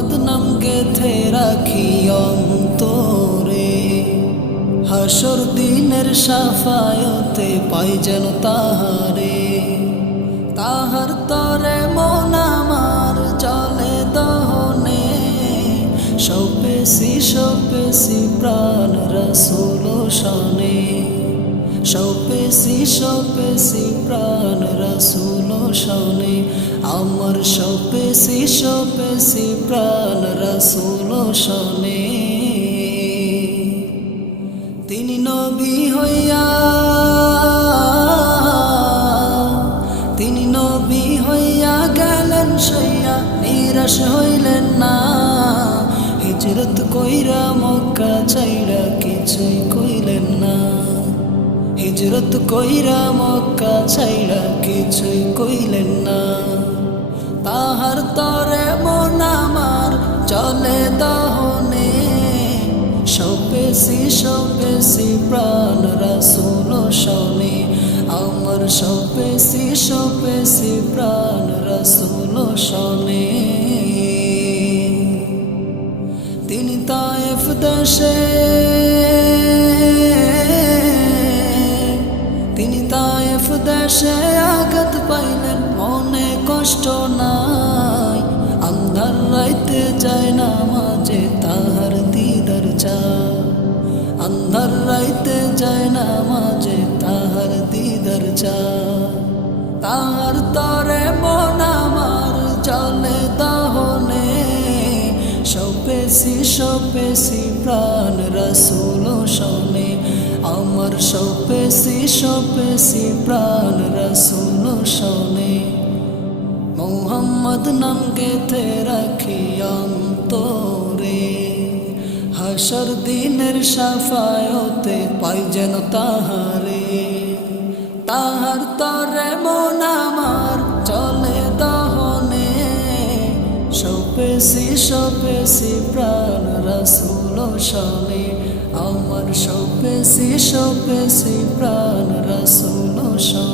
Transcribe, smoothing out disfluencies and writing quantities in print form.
মোহাম্মদ নাম গেথে রাখি অন্তরে, হাসর দিনের সাফায়তে পাই যেন তাহারে। তাহার তরে মন আমার জলে দহনে, সপেছি প্রাণ রাসূল শানে। সপেছি প্রাণ রাসূল শানে, আমার সপেছি প্রাণ রাসূল শানে। তিনি নবী হইয়া, তিনি নবী হইয়া গেলেন সইয়া, নিরাশ হইলেন না। হিজরত কইরা মক্কা ছাইড়া কিছুই কইলেন না। হিজরত কইরা মক্কা ছাইড়া কিছুই কইলেন না। তাহার তরে মন আমার চলে দহনে, সপেছি প্রাণ রাসূল শানে। আমার সপেছি প্রাণ রাসূল শানে। তিনি তায়েফ দেশে, তিনি তায়েফ দেশে আঘাত পাইলেন, মনে কষ্ট নাই। আন্ধার রাইতে যায় না মাঝে তাহার দিদার চায়, আন্ধার রাইতে যায় না মাঝে তাহার দিদার চায়। তাহার তরে মন আমার জলে দহনে, সপেছি প্রাণ রাসূল শানে। আমার সপেছি প্রাণ রাসূল শানে। মোহাম্মদ নাম গেথে রাখি অন্তরে, হাসর দিনের সাফায়তে পাই যেন তাহারে। তাহার তরে মন আমার চলে দহনে, সপেছি প্রাণ রাসূল শানে। আমার সপেছি প্রাণ রাসূল শানে।